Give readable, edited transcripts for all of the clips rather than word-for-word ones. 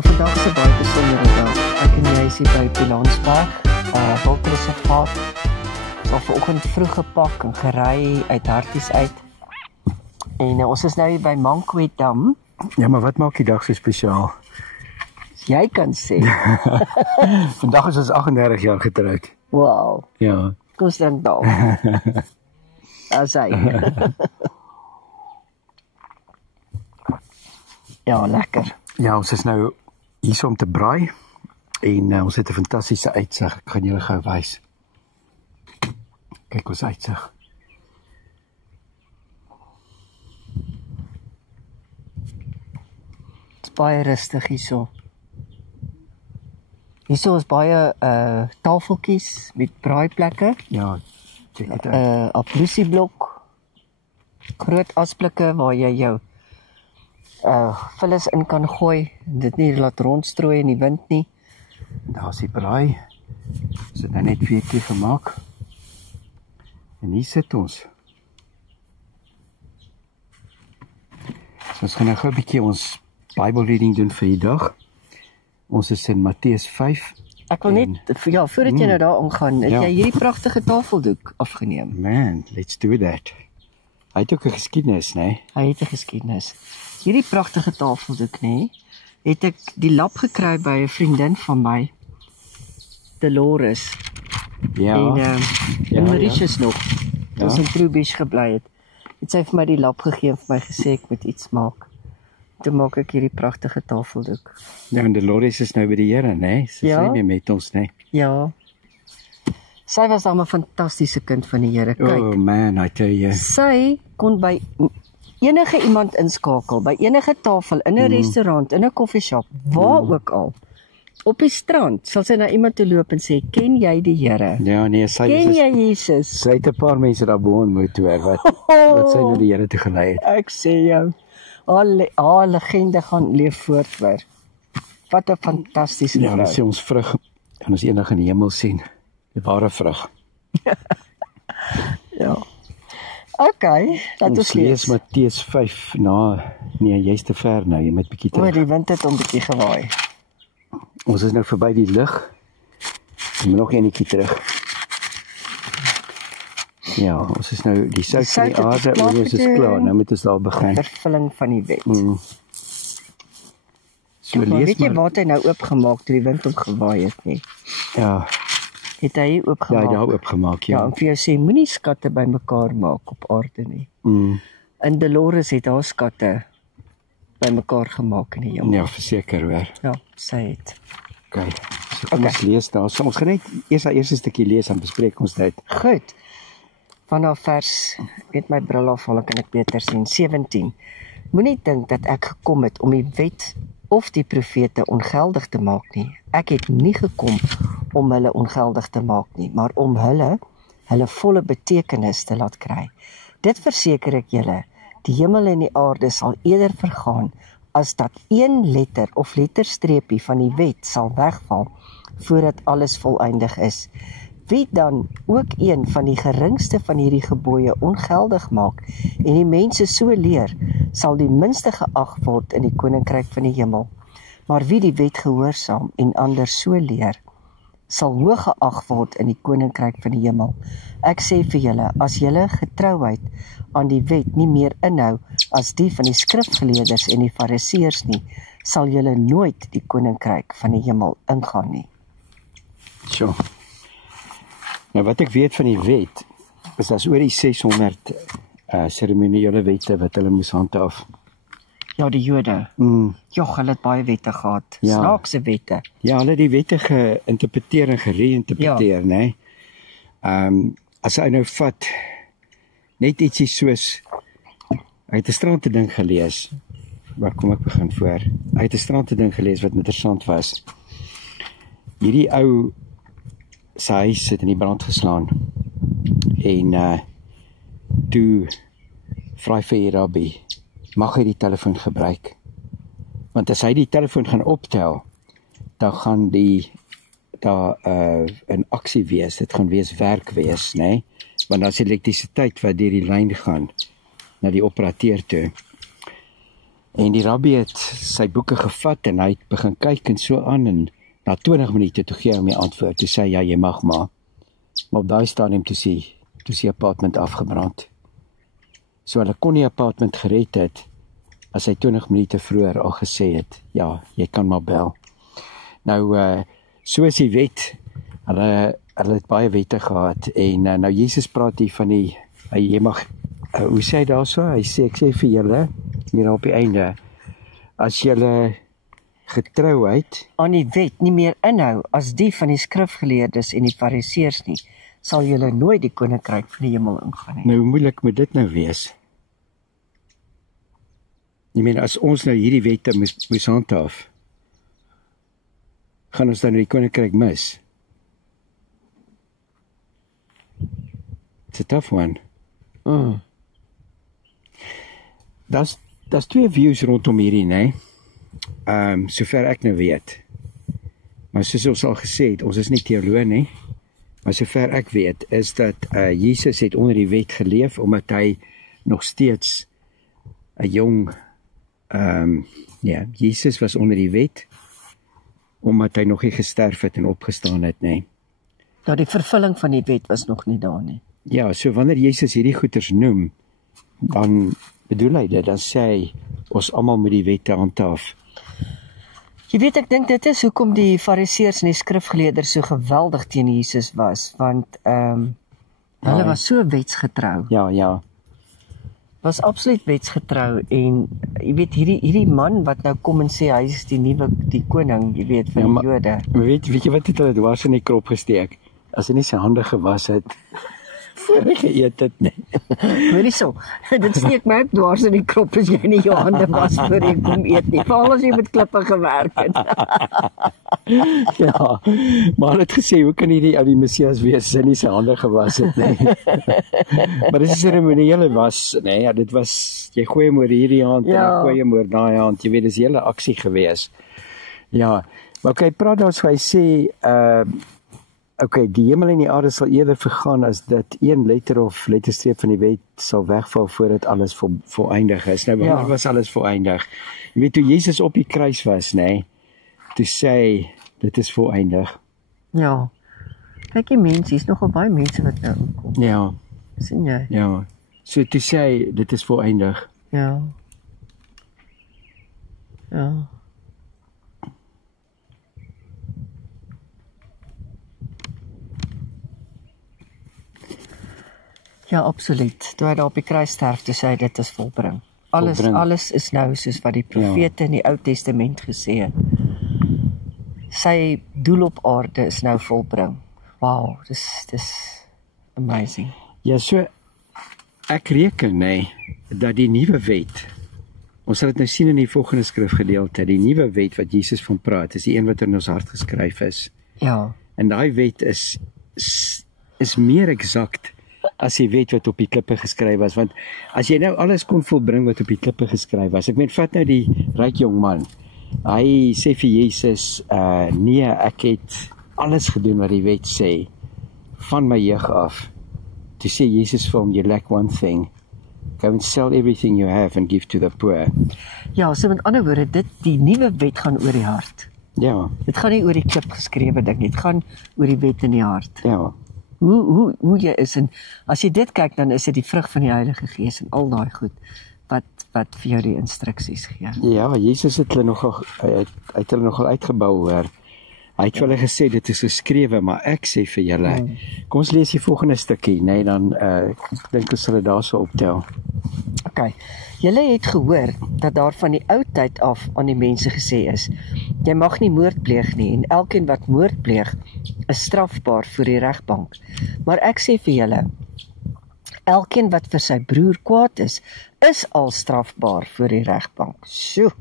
Vandag is 'n baie besondere dag. Ek en jy is hier by Pilansberg, Wildreservaat. Ons het vanoggend vroeg gepak en gery uit Harties uit. En ons is nou hier by Mankwetdam. Ja, maar wat maak die dag so spesiaal? Jy kan sê. Vandag is ons 38 jaar getroud. Wow. Ja. Kom staan daar. As hy. Ja, lekker. Ja, ons is nou hier om te braai en ons het 'n fantastiese uitsig. Ek gaan julle gou wys. Kyk ons uitsig. Dit is baie rustig hierso. Hierso is baie tafeltjies met braaiplekke. Ja, check dit uit. Ablusieblok. Groot asblikke waar jy jou vullis in kan gooi. Dit nie laat rondstrooi in die wind nie. Daar is die braai. Ons het nou net 4 keer gemaak. En hier sit ons. So ons gaan nou gou 'n bietjie ons Bible reading doen vir die dag. Ons is in Matteus 5. Ek wil net, ja, voordat jy nou daar omgaan, het Ja. jy hierdie pragtige tafeldoek afgeneem. Man, let's do that. Hy het ook 'n geskiedenis, né? Hy het 'n geskiedenis. Hierdie pragtige tafeldoek, nê, het ek die lap gekry by 'n vriendin van my, Dolores. Ja. En in Mauritius nog. Ja. Ons in Krubies gebly het sy vir my die lap gegee en vir my gesê ek moet iets maak. Toe maak ek hierdie pragtige tafeldoek. Ja, en Dolores is nou by die Here, né? Sy is Ja. nie meer met ons, né? Ja. Sy was dan 'n fantastiese kind van die Here. Kyk. Oh man, I tell you. Sy kon by enige iemand inskakel, by enige tafel, in 'n restaurant, in 'n koffieshop, waar ook al. Op die strand sal sy na iemand toe loop en sê, "Ken jy die Here? Ja, nee, Ken jy Jesus?" Sy het 'n paar mense daar bo ontmoet hoor wat sy na die Here toe gelei het. Ek sê jou, haar legende gaan leef voort hoor. Wat 'n fantastiese Ja, dan vrou. sê ons vrug gaan ons eendag in die hemel sien. Die ware vrug. Ja. Okay, laat ons lees. Matteus 5 nee, jy's te ver nou, jy moet bietjie O, terug. die wind het hom bietjie gewaai. Ons is nou verby die lig. Jy moet nog eenetjie terug. Ja, ons is nou die sout van die sout het aarde, klaar ons is gedoen. klaar. Nou moet ons daar begin. Vervulling van die wet. So Maar lees weet jy maar. wat hy nou oopgemaak toe die wind hom gewaai het nie? Ja, Het hy oopgemaak? daar oopgemaak, Ja, ja. en vir jou sê, moenie skatte bymekaar maak op aarde nie. En Dolores het haar skatte bymekaar gemaak in die hemel. Ja, verseker hoor. Ja, sy het. Okay. So kom ons lees daar. So ons gaan net eers daai eerste stukkie lees en bespreek ons dit. Goed. Vanaf vers, ek het my bril afhaal, kan ek beter sien, 17. Moenie dink dat ek gekom het om die wet of die profete ongeldig te maak nie. Ek het nie gekom om hulle ongeldig te maak nie, maar om hulle volle betekenis te laat kry. Dit verseker ek julle, die hemel en die aarde sal eerder vergaan as dat een letter of letterstreepie van die wet sal wegval voordat alles volëindig is. Wie dan ook een van die geringste van hierdie gebooie ongeldig maak en die mense so leer, sal die minste geag word in die koninkryk van die hemel. Maar wie die wet gehoorsaam en ander so leer, sal hoog geag word in die koninkryk van die hemel. Ek sê vir julle, as julle getrouheid aan die wet nie meer inhou as die van die skrifgeleerders en die fariseërs nie, sal julle nooit die koninkryk van die hemel ingaan nie. So. Nou wat ek weet van die wet, is daar's oor die 600 seremoniële wette wat hulle moes handhaaf. Ja, die Jode. Joh, hulle het baie wette gehad. Ja. Snaakse wette. Ja, hulle het die wette geïnterpreteer en gereïnterpreteer, né? As hy nou vat net ietsie soos hy het 'n strante ding gelees. Waar kom ek begin voor? Hy het 'n strante ding gelees wat interessant was. Hierdie ou sy huis het in die brand geslaan. En toe vra hy vir die rabbi, mag hy die telefoon gebruik? Want as hy die telefoon gaan optel, dan gaan daar 'n aksie wees, dit gaan wees werk wees, né? Want daar's elektrisiteit wat deur die lyn gaan na die operateur toe. En die rabbi het sy boeke gevat en hy het begin kyk en so aan en na 20 minute toe gee hy hom die antwoord. Toe sê ja, jy mag maar op daai stadium toe sy apartment afgebrand. So hulle kon die apartment gered het as hy 20 minute vroeër al gesê het, ja, jy kan maar bel. Nou, so is die wet, hulle het baie wette gehad, en nou Jesus praat hier van jy mag, hoe sê hy daar so? Hy sê, ek sê vir julle, hier op die einde, as julle getrouheid aan die wet nie meer inhou as die van die skrifgeleerdes en die fariseërs nie, sal julle nooit die koninkryk van die hemel ingaan nie. Nou, hoe moeilik moet dit nou wees? Ek meen, as ons nou hierdie wette moes handhaaf, gaan ons dan die koninkryk mis? It's a tough one. Daar's twee views rondom hierdie, né? Sover ek nou weet. Maar soos ons al gesê het, ons is nie teoloog nie, maar sover ek weet, is dat Jesus het onder die wet geleef, omdat hy nog steeds 'n jong, Jesus was onder die wet, omdat hy nog nie gesterf het en opgestaan het, nie. Ja, die vervulling van die wet was nog nie daar nie. Ja, so wanneer Jesus hierdie goeters noem, dan bedoel hy dit, dan sê hy, ons almal moet die wette handhaaf. Jy weet, ek dink dit is hoekom die fariseërs en die skrifgeleerders so geweldig teen Jesus was, want hulle was so wetsgetrou. Ja. Was absoluut wetsgetrou, en jy weet, hierdie man wat nou kom en sê, hy is die koning, jy weet, van die Jode. Weet jy wat het hulle dwars in die krop gesteek? As hy nie sy hande gewas het, voor hy geëet het, nie. Weet jy so, dit steek my ook dwars in die krop as jy nie jou hande was voor jy kom eet nie, veral as jy met klippe gewerk het. Ja, maar hulle het gesê, hoe kan hierdie ou die Messias wees, as hy nie sy hande gewas het, nie. Maar dit is 'n seremoniële was, nee, ja, dit was, jy gooi hom oor hierdie hand, en dan gooi hom oor daai hand, jy weet, dit is 'n hele aksie gewees. Ja, maar ok, praat daar so, hy sê, die hemel en die aarde sal eerder vergaan as dat een letter of letterstreep van die wet sal wegval voordat alles voleindig is. Nou, wanneer was alles voleindig? Jy weet, toe Jesus op die kruis was, nee, toe sê, dit is voleindig. Ja, kyk die mense, hier is nogal baie mense wat nou omkom. Ja. Sien jy? Ja, so toe sê, dit is voleindig. Ja. Ja, absoluut. Toe hy daar op die kruis sterf, toe sê hy, dit is volbring. Alles is nou soos wat die profete in die Ou Testament gesê het. Sy doel op aarde is nou volbring. Wow, dis amazing. Ja, so, ek reken, nee, dat die nuwe wet, ons sal dit nou sien in die volgende skrifgedeelte, die nuwe wet wat Jesus van praat, is die een wat in ons hart geskryf is. Ja. En daai wet is meer eksakt as die wet wat op die klippe geskryf was, want as jy nou alles kon volbring wat op die klippe geskryf was, ek meen, vat nou die ryk jong man, hy sê vir Jesus, nee, ek het alles gedoen wat die wet sê, van my jeug af. Toe sê Jesus vir hom, you lack one thing, go and sell everything you have and give to the poor. Ja, so met ander woorde, die nuwe wet gaan oor die hart. Ja. Dit gaan nie oor die klip geskrewe ding, dit gaan oor die wet in die hart. Ja. Hoe jy is, en as jy dit kyk, dan is dit die vrug van die Heilige Gees en al daai goed, wat vir jou die instruksies gee. Ja, Jesus het hulle nogal uitgebou, hoor. Hy het vir hulle gesê, dit is geskrewe, maar ek sê vir julle, kom ons lees die volgende stukkie, nee, dan dink ons hulle daar so optel. Ok, julle het gehoor, dat daar van die ou tyd af aan die mense gesê is, jy mag nie moord pleeg nie, en elkeen wat moord pleeg, is strafbaar voor die regbank. Maar ek sê vir julle, elkeen wat vir sy broer kwaad is al strafbaar voor die regbank. Sjoe.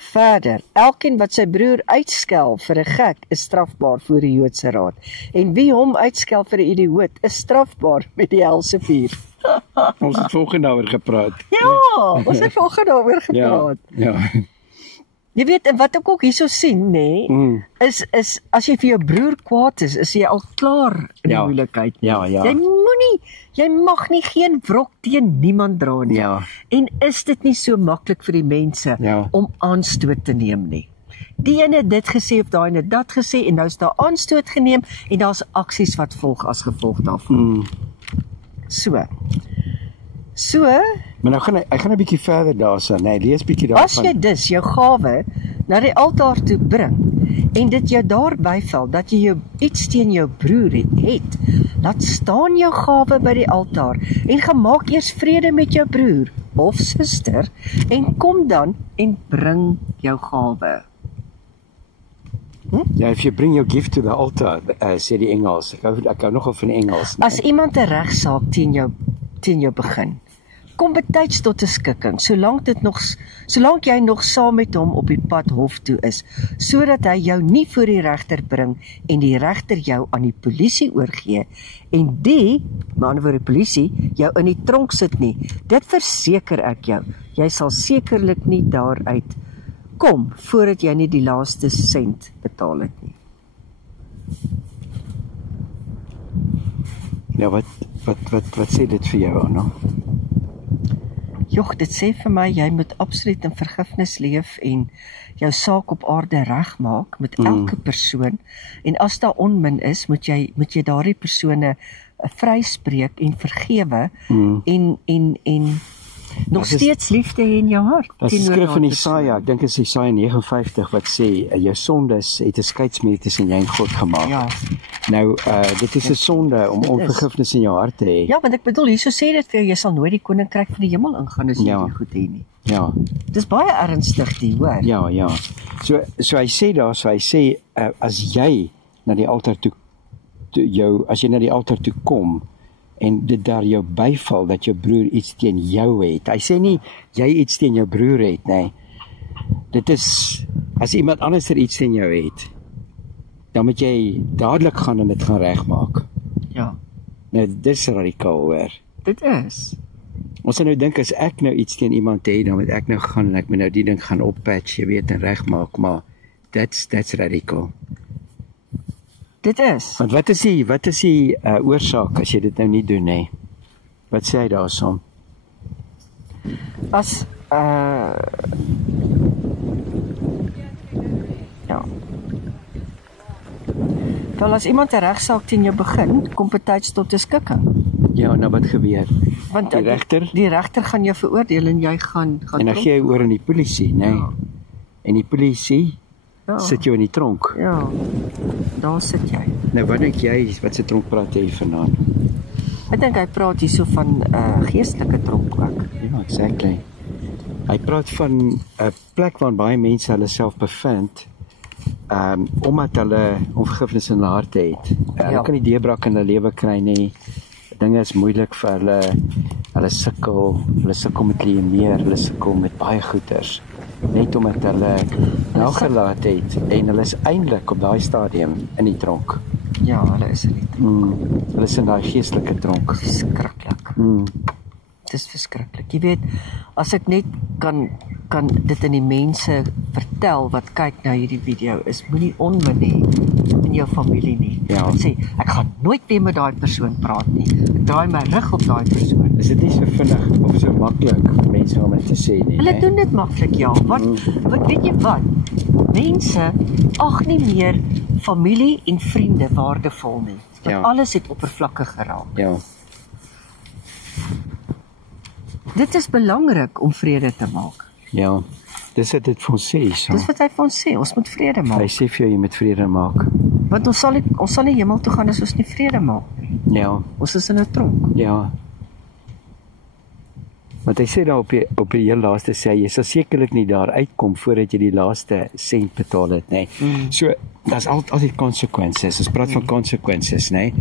Verder, elkeen wat sy broer uitskel vir 'n gek is strafbaar voor die Joodse raad. En wie hom uitskel vir 'n idioot is strafbaar met die helse vuur. Ons het volgende daaroor gepraat. Ja, ons het volgende daaroor gepraat. Ja. Jy weet, en wat ek ook hierso sien, is as jy vir jou broer kwaad is jy al klaar in die moeilikheid. Ja. Jy mag nie geen wrok teen niemand dra nie. Ja. En is dit nie so maklik vir die mense om aanstoot te neem nie? Die ene het dit gesê of daai ene dat gesê en nou is daar aanstoot geneem en daar's aksies wat volg as gevolg daarvan. So, maar nou ek gaan 'n bietjie verder daarson, lees bietjie daarvan. As jy dus jou gawe na die altaar toe bring en dit jou daar byval dat jy iets teen jou broer het, laat staan jou gawe by die altaar en gemaak eers vrede met jou broer of suster en kom dan en bring jou gawe. Ja, if you bring your gift to the altar, sê die Engels. Ek hou nogal van Engels. As iemand 'n regsaak teen jou begin, kom betyds tot 'n skikking, solank jy nog saam met hom op die pad hof toe is, sodat hy jou nie voor die regter bring en die regter jou aan die polisie oorgee en met ander woorde die polisie jou in die tronk sit nie. Dit verseker ek jou, jy sal sekerlik nie daaruit kom voordat jy nie die laaste sent betaal het nie. Ja, wat sê dit vir jou, Anna? Jog, dit sê vir my, jy moet absoluut in vergifnis leef en jou saak op aarde regmaak met elke persoon. En as daar onmin is, moet jy daardie persone vryspreek en vergewe en nog steeds liefde in jou hart. Dat is 'n skrif van Jesaja, ek dink dit is Jesaja 59 wat sê jou sondes het 'n skeidsmuur tussen jy en God gemaak. Ja. Nou dit is 'n sonde om onvergifnis in jou hart te hê. Ja, want ek bedoel hierso sê dit vir jou, jy sal nooit die koninkryk van die hemel ingaan as jy dit goed het nie. Ja. Dis baie ernstig die, hoor. Ja. So hy sê daar, as jy na die altaar toe kom en dit daar jou byval dat jou broer iets teen jou het. Hy sê nie jy iets teen jou broer het, nee. Dit is as iemand anders iets teen jou het, dan moet jy dadelik gaan en dit gaan regmaak. Ja. Nou dis radikaal, hoor. Dit is. Ons nou dink as ek nou iets teen iemand het, dan moet ek nou gaan en ek moet nou die ding gaan oppatch, jy weet, en regmaak, maar that's radical. Dit is. Want wat is die oorsaak as jy dit nou nie doen nie? Wat sê hy daarson? As Wel, as iemand 'n regsaak teen jou begin, kom betyds tot 'n skikking. Ja, nou wat gebeur? Want die regter gaan jou veroordeel en jy gaan en dan gee jy oor aan die polisie, nê? Ja. En die polisie sit jou in die tronk. Ja. Daar sit jy. Nou wat dink jy, wat se tronk praat jy vanaand? Ek dink hy praat hierso van geestelike tronk ook. Ja, exactly. Hy praat van 'n plek waar baie mense hulle self bevind, omdat hulle onvergifnis in hulle harte het. Hulle kan nie deurbraak in hulle lewe kry nie. Dinge is moeilik vir hulle. Hulle sukkel met leer, hulle sukkel met baie goeters. Net omdat hulle nagelaat het en hulle is eintlik op daai stadium in die tronk. Ja, hulle is in die tronk. Hulle is in daai geestelike tronk. Verskriklik. Dit is verskriklik. Jy weet, as ek net kan dit in die mense vertel wat kyk na hierdie video, is moenie onmin hê in jou familie nie. Ja. Wat sê, ek gaan nooit weer met daai persoon praat nie. Ek draai my rug op daai persoon. Is dit nie so vinnig of so maklik vir mense om dit te sê nie? Hulle doen dit maklik, ja. Wat weet jy wat? Mense ag nie meer familie en vriende waardevol nie. Want alles het oppervlakkig geraak. Ja. Dit is belangrik om vrede te maak. Ja, dis wat dit vir ons sê. So. Dis wat hy vir ons sê, ons moet vrede maak. Hy sê vir jou, jy moet vrede maak. Want ons sal nie hemel toe gaan as ons nie vrede maak nie. Ja. Ons is in 'n tronk. Ja. Want hy sê daar op die heel laaste sê, jy sal sekerlik nie daar uitkom voordat jy die laaste sent betaal het, nê. So, daar's altyd consequences. Ons praat van consequences, nê.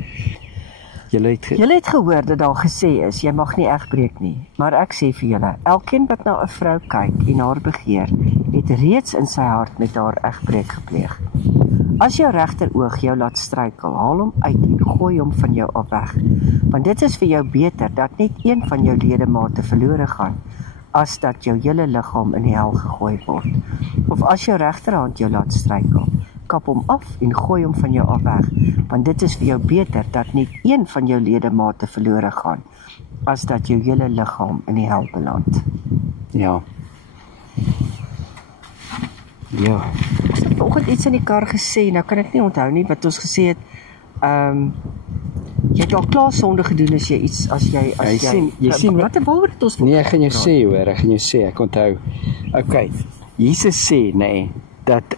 Julle het gehoor dat daar gesê is, jy mag nie egbreek nie. Maar ek sê vir julle, elkeen wat na 'n vrou kyk en haar begeer, het reeds in sy hart met haar egbreek gepleeg. As jou regteroog jou laat struikel, haal hom uit en gooi hom van jou af weg. Want dit is vir jou beter dat net een van jou ledemate verlore gaan, as dat jou hele liggaam in die hel gegooi word. Of as jou regterhand jou laat struikel, kap hom af en gooi hom van jou af weg, want dit is vir jou beter dat net een van jou ledemate verlore gaan, as dat jou hele liggaam in die hel beland. Ja. Ja. Ons het vanoggend iets in die kar gesê, nou kan ek nie onthou nie wat ons gesê het. Jy het al klaar sonde gedoen as jy iets, jy sien wat waaroor het ons nee, ek gaan jou sê hoor, ek onthou. Okay, Jesus sê, nee, dat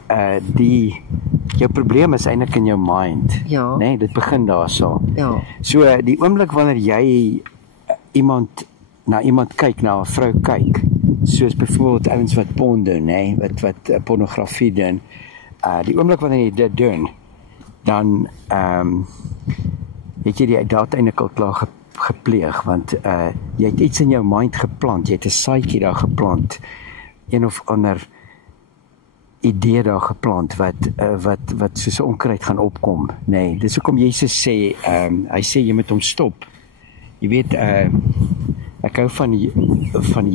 jou probleem is eintlik in jou mind. Ja. Nee, dit begin daar so. Ja. So, die oomblik wanneer jy na iemand kyk, na 'n vrou kyk, soos byvoorbeeld ouens wat porn doen, nee, wat pornografie doen, die oomblik wanneer jy dit doen, dan het jy die daad eintlik al klaar gepleeg, want jy het iets in jou mind geplant, jy het 'n saadjie daar geplant, een of ander idee daar geplant, wat soos 'n onkruid gaan opkom, nee, dis hoekom Jesus sê, hy sê jy moet hom stop, jy weet, ek hou van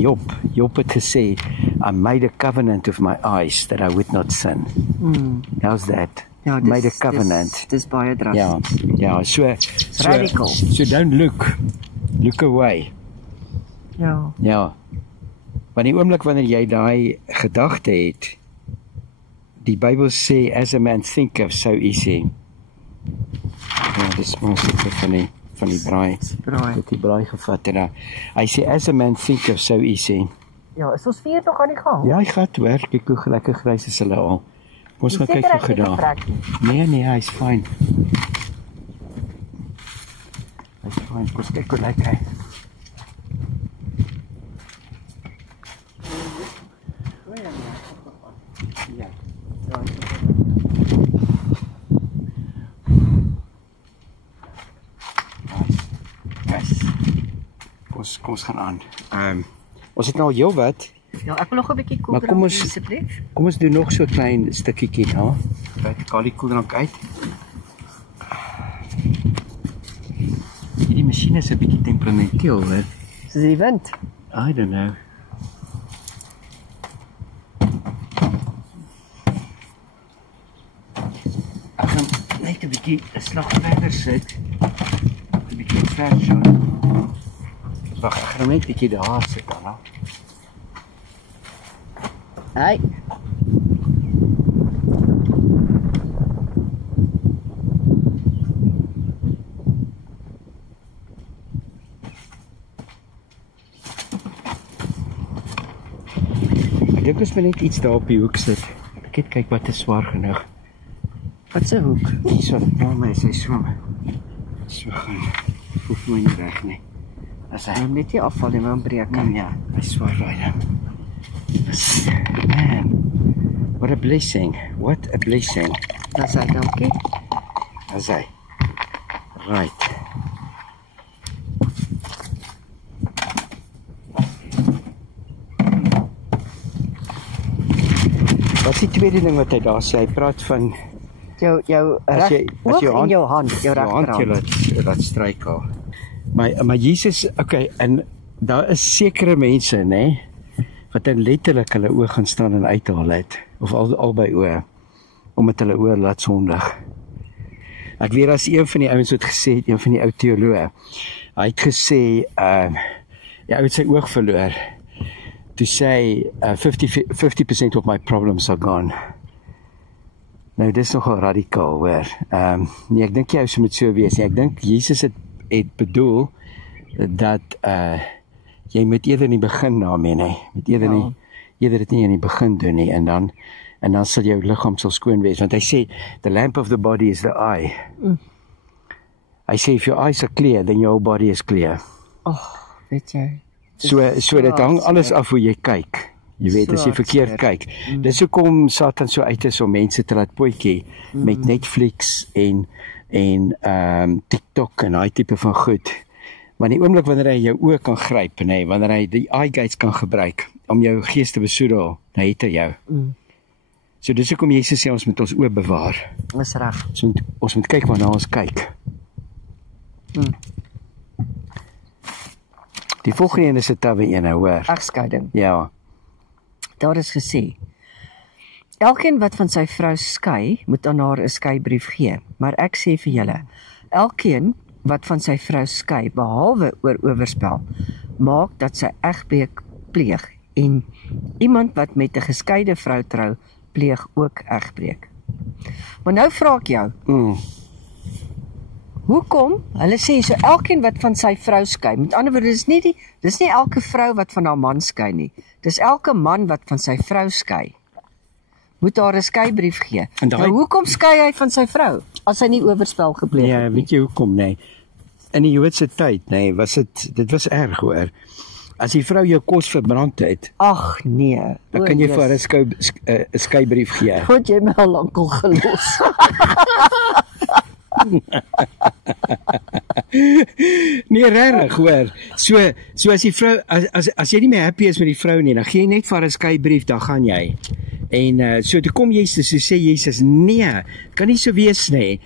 Job het gesê, I made a covenant with my eyes that I would not sin. How's that? Ja, made a covenant. Dis baie drasties. Ja, so radical. So don't look away. Ja. Ja. Want die oomblik wanneer jy daai gedagte het, die Bybel sê, as a man thinketh, so is he. Ja, dis mos van die braai. Het die braai gevat en hy sê, as a man thinketh, so is he. Ja, is ons 4 nog aan die gang? Ja, hy gaat hoor, kyk hoe lekker grys is hulle al. Ons gaan kyk hoe gedaan. Nee, hy's fyn. Hy's fyn, kom kyk hoe lyk hy. Ja. Nice. Kom ons gaan aan. Ons het nou al wat. Ja, ek wil nog 'n bietjie koeldrank asseblief. Kom ons doen nog so 'n klein stukkietjie, hè. Kyk, haal die koeldrank uit. Hierdie masjien is 'n bietjie temperamenteel, hè. Soos die wind. I don't know. Ek gaan net 'n bietjie 'n slag verder sit. 'n Bietjie ver so. Wag, ek gaan net 'n bietjie daar sit dan, hè. Hey. Ek dink ons moet net iets daar op die hoek sit. Ek het kyk wat is swaar genoeg. Wat se hoek? Hier so, my sê swem. So gaan. Hoef my nie reg nie. As hy net nie afval nie, maar breek. Ja, hy swaar daai dan. Man, what a blessing. What a blessing. That's it, dankie. As hy. Right. Wat is die tweede ding wat hy daar sê? Hy praat van jou as jy in jou hand, jou regterhand. Jy laat struikel. Maar Jesus, okay, en daar is sekere mense, nê, wat dan letterlik hulle oë gaan staan en uithaal het, of albei oë, omdat hulle oë laat sondig. Ek weet as een van die ouens wat gesê het, een van die ou teoloë, hy het gesê, die ou het sy oog verloor, to say 50% of my problems are gone. Nou, dis nogal radikaal, hoor. Nee, ek dink jy sou moet so wees, nie. Ek dink Jesus het bedoel, dat, jy moet eerder nie begin daarmee, nee. Moet eerder dit nie in die begin doen, nie, en dan sal jou liggaam sal skoon wees, want hy sê, the lamp of the body is the eye. Hy sê, if your eyes are clear, then your body is clear. Weet jy. So dit hang alles af hoe jy kyk. Jy weet, as jy verkeerd kyk. Dis hoekom Satan so uit is om mense te laat potjie met Netflix en TikTok en daai tipe van goed. Maar die oomblik wanneer hy jou oë kan gryp, nee, wanneer hy die eye gates kan gebruik om jou gees te besoedel, dan het hy jou. So dis hoekom Jesus sê ons moet ons oë bewaar. Dis reg. Ons moet kyk waarna ons kyk. Die volgende een is 'n tawe een, hoor. Egskeiding. Ja. Daar is gesê: elkeen wat van sy vrou skei, moet aan haar 'n skeibrief gee. Maar ek sê vir julle, elkeen wat van sy vrou skei, behalwe oor oorspel, maak dat sy egbreek pleeg, en iemand wat met 'n geskeide vrou trou, pleeg ook egbreek. Maar nou vra ek jou, hoekom? Hulle sê so elkeen wat van sy vrou skei. Met ander woorde, dis nie elke vrou wat van haar man skei nie. Dis elke man wat van sy vrou skei. Moet haar 'n skeibrief gee. Nou hoekom skei hy van sy vrou as hy nie oorspel gepleeg het nie? Ja, weet jy hoekom, nee. In die Joodse tyd, nee, dit was erg, hoor. As die vrou jou kos verbrand het, ag nee, dan kan jy vir haar 'n skeibrief gee. God, jy my al lankal gelos. Nee, regtig, hoor. So as die vrou as jy nie meer happy is met die vrou nie, dan gee jy net vir haar 'n skeibrief, dan gaan jy. En so toe kom Jesus, so sê Jesus, nee, kan nie so wees nie.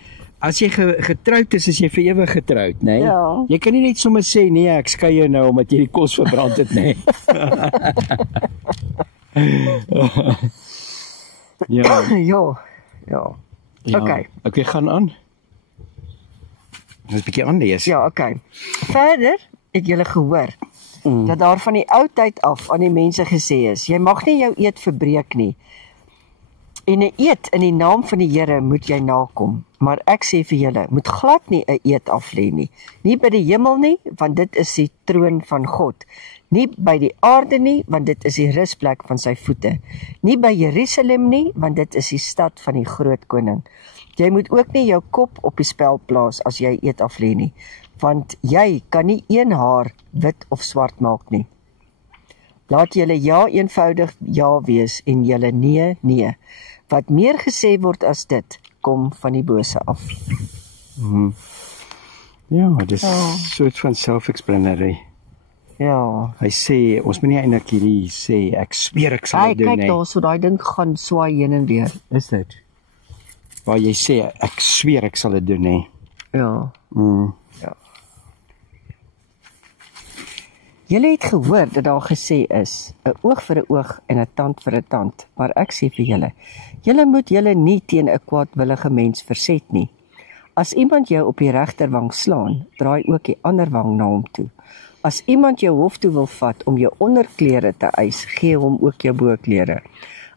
As jy getroud is jy vir ewig getroud, nê? Nee? Ja. Jy kan nie net sommer sê nee, ek skei jou nou omdat jy die kos verbrand het, nê? Ja. Ja. Okay, gaan aan. Dit is 'n bietjie anders. Ja, okay. Verder het julle gehoor dat daar van die ou tyd af aan die mense gesê is, jy mag nie jou eed verbreek nie. En 'n eed in die naam van die Here moet jy nakom. Maar ek sê vir julle, moet glad nie 'n eed aflê nie. Nie by die hemel nie, want dit is die troon van God. Nie by die aarde nie, want dit is die rusplek van sy voete. Nie by Jerusalem nie, want dit is die stad van die groot koning. Jy moet ook nie jou kop op die spel plaas as jy eed aflê nie, want jy kan nie een haar wit of swart maak nie. Laat julle ja eenvoudig ja wees en julle nee, nee. Wat meer gesê word as dit, kom van die bose af. Ja, dit is soort van self-explanatory. Ja. Hy sê, ons moet nie eintlik hierdie sê, ek sweer ek sal dit doen nie. Kyk daar, so daai ding gaan swaai heen en weer. Is dit? Waar jy sê, ek sweer ek sal dit doen nie. Ja. Ja. Julle het gehoor dat daar gesê is, 'n oog vir 'n oog en 'n tand vir 'n tand, maar ek sê vir julle, julle moet julle nie teen 'n kwaadwillige mens verset nie. As iemand jou op die regterwang slaan, draai ook die ander wang na hom toe. As iemand jou hof toe wil vat om jou onderklere te eis, gee hom ook jou boklere.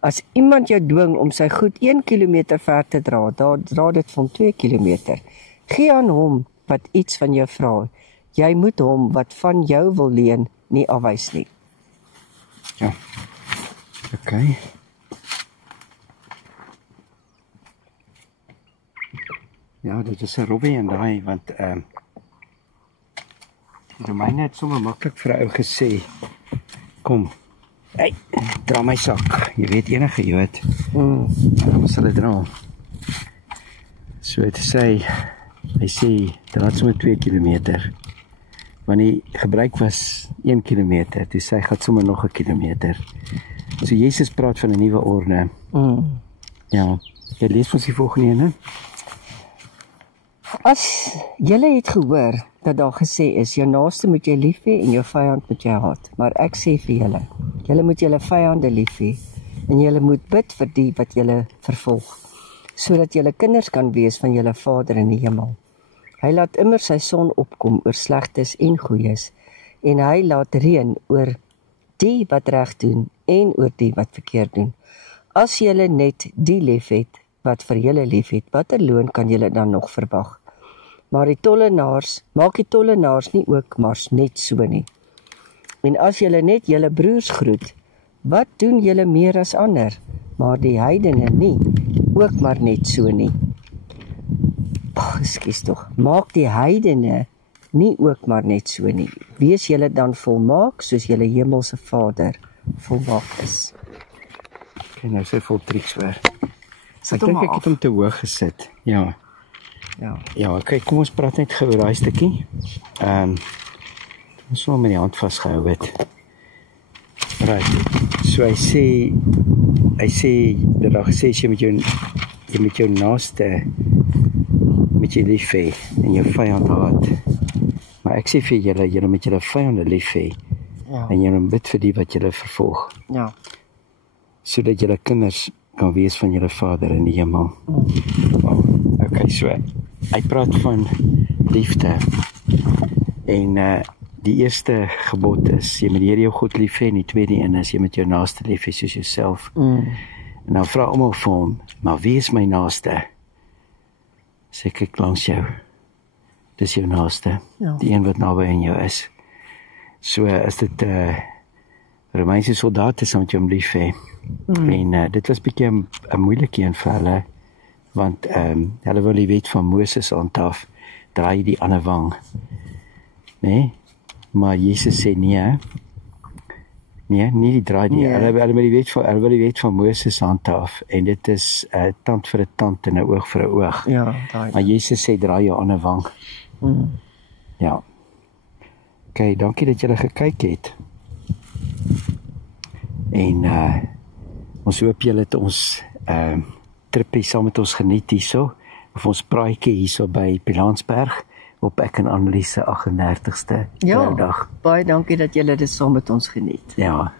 As iemand jou dwing om sy goed 1 kilometer ver te dra, dra dit van 2 kilometer. Gee aan hom wat iets van jou vra. Jy moet hom wat van jou wil leen nie afwys nie. Ja. Okay. Ja, dit is 'n Robbie en daai, want die Romeine het sommer maklik vir 'n ou gesê, kom, hey, dra my sak, jy weet enige Jood, dan moet hulle dra. So het hy sê, dra sommer 2 kilometer, want die gebruik was 1 kilometer, toe sê hy gaan sommer nog 'n kilometer. So Jesus praat van 'n nuwe orde. Ja, jy lees ons die volgende ene. As julle het gehoor dat daar gesê is, jou naaste moet jy lief hê en jou vyand moet jy haat. Maar ek sê vir julle, julle moet julle vyande lief hê en julle moet bid vir die wat julle vervolg, sodat julle kinders kan wees van julle Vader in die hemel. Hy laat immer sy son opkom oor slegtes en goeies, en hy laat reën oor die wat reg doen en oor die wat verkeerd doen. As julle net die lief het wat vir julle lief het, watter loon kan julle dan nog verwag? Maar maak die tollenaars nie ook maar net so nie. En as julle net julle broers groet, wat doen julle meer as ander? Maar die heidene nie, ook maar net so nie. Ekskuus tog. Maak die heidene nie ook maar net so nie. Wees julle dan volmaak soos julle hemelse Vader volmaak is. Okay, nou sy vol triks weer. Ek dink ek het hom te hoog gesit. Ja. Ja, okay, kom ons praat net gou oor daai stukkie. Ons moet met die hand vasgehou het. Right. So hy sê dat daar gesê jy met jou naaste met jy lief hê en jou vyand haat. Maar ek sê vir julle moet julle vyande lief hê. Ja. En julle bid vir die wat julle vervolg. Ja. Sodat julle kinders kan wees van julle Vader in die hemel. Wow. Okay, so hy praat van liefde. En die eerste gebod is, jy moet die Here jou God lief hê, en die tweede een is, jy moet jou naaste lief hê soos jouself. En dan vra almal vir hom, maar wie is my naaste? Sê kyk langs jou. Dis jou naaste, die een wat naby aan jou is. So is dit Romeinse soldate sal met jou lief hê. En dit was bietjie 'n moeilike een vir hulle, want hulle wil die wet van Moses handhaaf, draai die ander wang. Nee, maar Jesus sê nee. Nee, nie die draai nie. Hulle wil die wet van Moses handhaaf, en dit is tand vir 'n tand en 'n oog vir 'n oog. Ja, maar Jesus sê draai jou ander wang. Ja. Okay, dankie dat julle gekyk het. En ons hoop julle het ons tripie saam met ons geniet hierso, of ons praatjie hierso by Pilansberg op Ek en Annelies se 38ste troudag. Baie dankie dat julle dit saam met ons geniet. Ja.